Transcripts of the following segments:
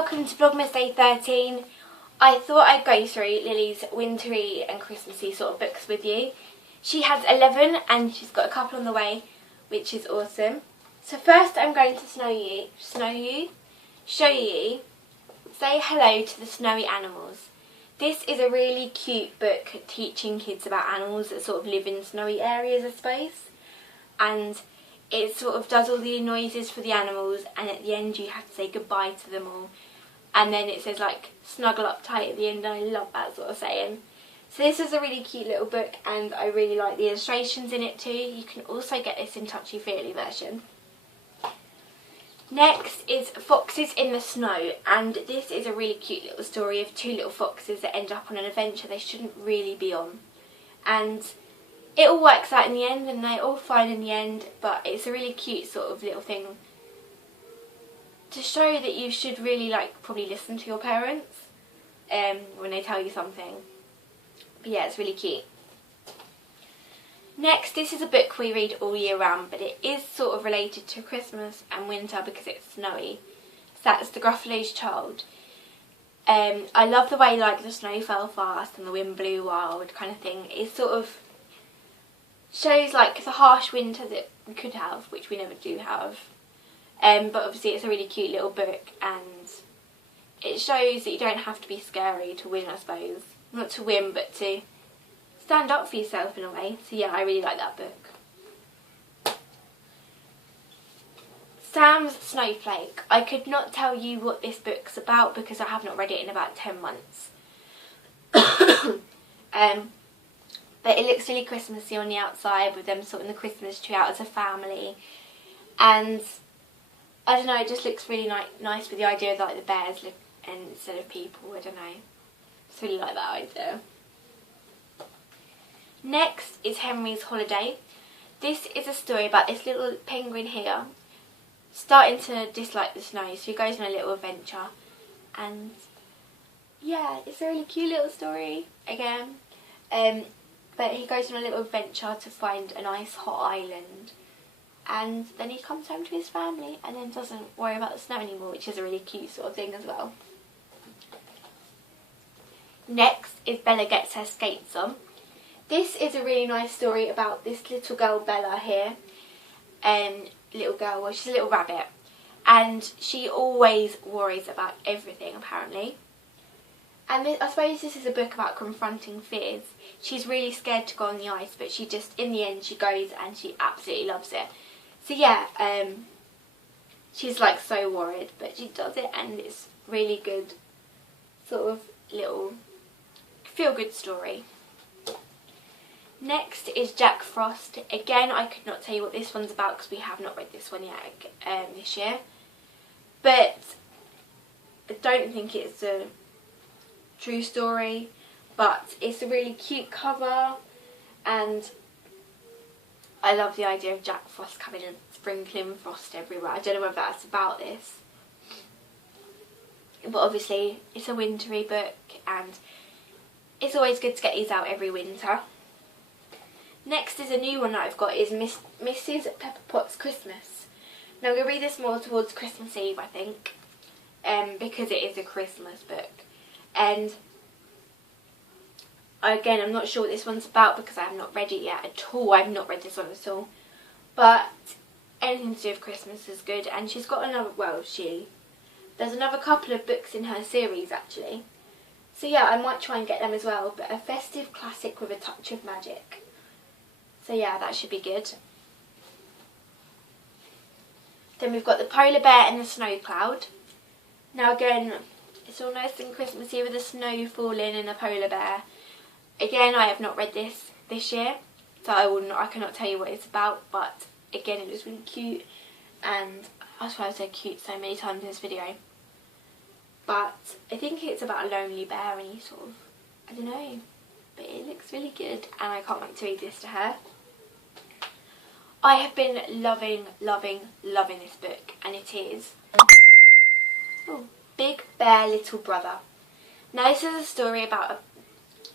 welcome to Vlogmas Day 13. I thought I'd go through Lily's wintery and Christmassy sort of books with you. She has 11 and she's got a couple on the way, which is awesome. So first I'm going to show you, say hello to the snowy animals. This is a really cute book teaching kids about animals that sort of live in snowy areas, I suppose. And it sort of does all the noises for the animals, and at the end you have to say goodbye to them all. And then it says like snuggle up tight at the end, and I love that sort of saying. So this is a really cute little book and I really like the illustrations in it too. You can also get this in Touchy Feely version. Next is Foxes in the Snow, and this is a really cute little story of two little foxes that end up on an adventure they shouldn't really be on. And it all works out in the end and they're all fine in the end, but it's a really cute sort of little thing to show that you should really probably listen to your parents when they tell you something. But yeah, it's really cute. Next, this is a book we read all year round, but it is sort of related to Christmas and winter because it's snowy. So that's The Gruffalo's Child. I love the way the snow fell fast and the wind blew wild kind of thing. It sort of shows the harsh winter that we could have, which we never do have. But obviously it's a really cute little book and it shows that you don't have to be scary to win, I suppose. Not to win, but to stand up for yourself in a way. So yeah, I really like that book. Sam's Snowflake. I could not tell you what this book's about because I have not read it in about 10 months. But it looks really Christmassy on the outside with them sorting the Christmas tree out as a family. And I don't know, it just looks really nice with the idea of the bears look instead of people. I don't know. I just really like that idea. Next is Henry's Holiday. This is a story about this little penguin here starting to dislike the snow, so he goes on a little adventure. And yeah, it's a really cute little story again. But he goes on a little adventure to find a nice hot island. And then he comes home to his family and then doesn't worry about the snow anymore, which is a really cute sort of thing as well. Next is Bella Gets Her Skates On. This is a really nice story about this little girl, Bella, here. She's a little rabbit. And she always worries about everything, apparently. And I suppose this is a book about confronting fears. She's really scared to go on the ice, but in the end, she goes and she absolutely loves it. So yeah, she's so worried, but she does it and it's really good, sort of little feel-good story. Next is Jack Frost. Again, I could not tell you what this one's about because we have not read this one yet this year. But I don't think it's a true story, but it's a really cute cover and I love the idea of Jack Frost coming and sprinkling frost everywhere. I don't know whether that's about this, but obviously it's a wintry book and it's always good to get these out every winter. Next is a new one that I've got, is Mrs. Pepperpot's Christmas. Now I'm going to read this more towards Christmas Eve, I think, because it is a Christmas book. And again, I'm not sure what this one's about because I have not read it yet at all. I've not read this one at all. But anything to do with Christmas is good. And she's got there's another couple of books in her series actually. So yeah, I might try and get them as well. But a festive classic with a touch of magic. So yeah, that should be good. Then we've got The Polar Bear and the Snow Cloud. Now again, it's all nice and Christmassy with the snow falling and a polar bear. Again, I have not read this year, so I cannot tell you what it's about, but again, it was really cute, and that's why I've said cute so many times in this video. But I think it's about a lonely bear and he sort of, I don't know, but it looks really good and I can't wait to read this to her. I have been loving this book, and it is Big Bear Little Brother. Now this is a story about a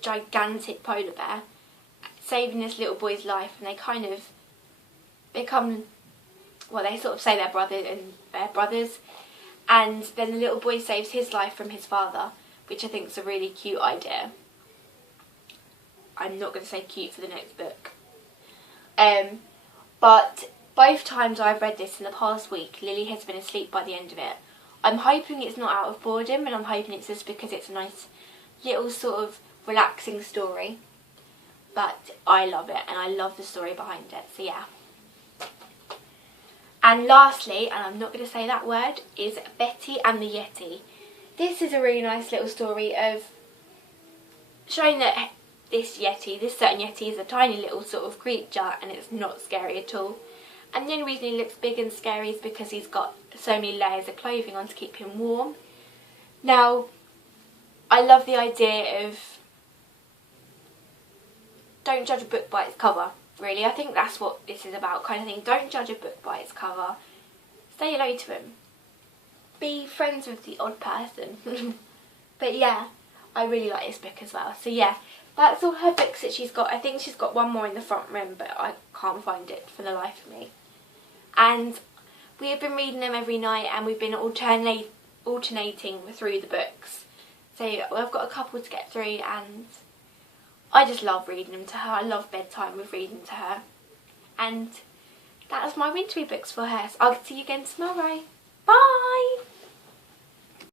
gigantic polar bear saving this little boy's life, and they kind of become, well, they sort of say they're brothers, and then the little boy saves his life from his father, which I think is a really cute idea. I'm not going to say cute for the next book. But both times I've read this in the past week, Lily has been asleep by the end of it. I'm hoping it's not out of boredom, and I'm hoping it's just because it's a nice little sort of relaxing story. But I love it, and I love the story behind it, so yeah. And lastly, and I'm not going to say that word, is Betty and the Yeti. This is a really nice little story of showing that this certain Yeti is a tiny little sort of creature, and it's not scary at all. And the only reason he looks big and scary is because he's got so many layers of clothing on to keep him warm. Now, I love the idea of don't judge a book by its cover, really. I think that's what this is about, kind of thing. Don't judge a book by its cover. Say hello to him. Be friends with the odd person. But yeah, I really like this book as well. So yeah, that's all her books that she's got. I think she's got one more in the front room, but I can't find it for the life of me. And we have been reading them every night, and we've been alternating through the books. So I've got a couple to get through, and I just love reading them to her. I love bedtime with reading to her. And that was my wintry books for her. So I'll see you again tomorrow. Bye!